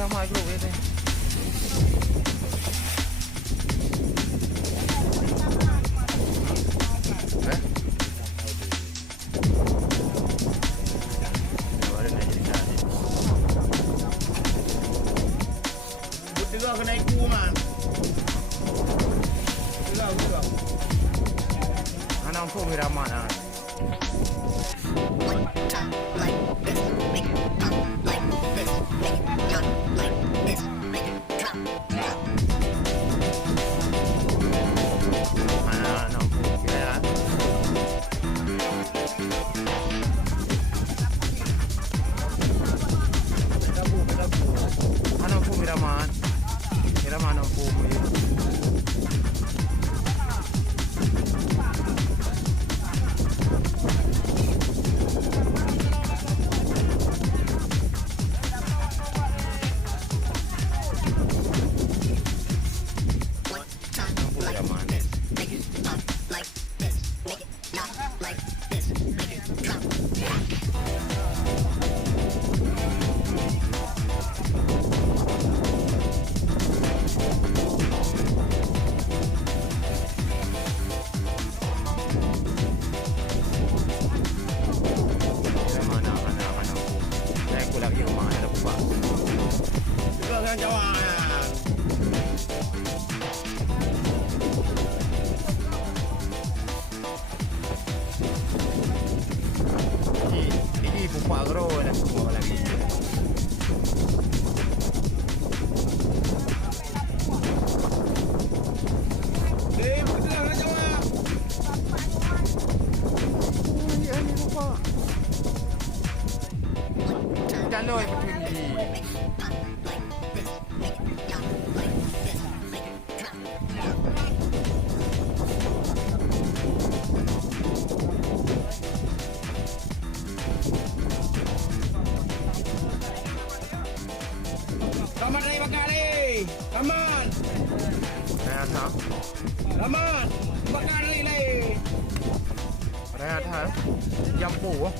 ramai grup ni. Juga kena ikut man. Juga. Anak pun ramai lah. Miraman ang pupo yun. Agro na semua lagi. Betul lah jawab. Ini lupa. Daloi bertinggi. Raman ni bakar ni. Raman. Raya tak? Raman. Bakar ni ni. Raya tak? Jampu.